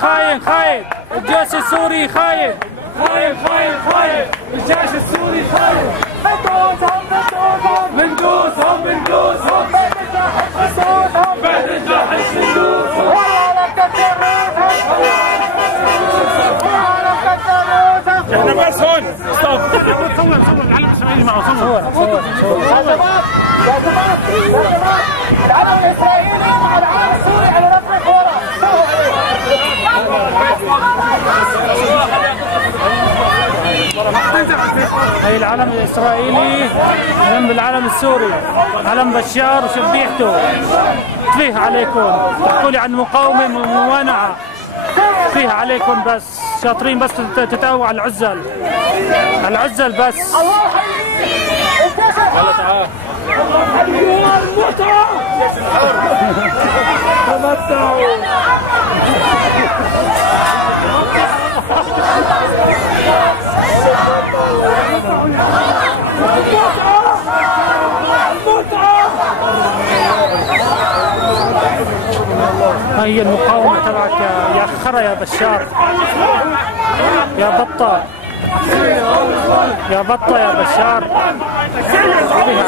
خاين خاين الجيش السوري خاين خاين الجيش السوري خاين بندوسهم بعد الجاحش ندوسهم احنا بس هون صور العلم الاسرائيلي معه صور يا جماعه العلم الاسرائيلي مع العلم السوري على رفع ورا. هي العلم الاسرائيلي جنب العلم السوري، علم بشار وشبيحته. تفيه عليكم تحكوا لي عن مقاومه وممانعه، تفيه عليكم بس شاطرين بس تتقووا على العزل، على العزل بس. يلا تعال تمتعوا هي المقاومة تبعك يا خرا يا بشار، يا بطة يا بطة يا بشار. عليك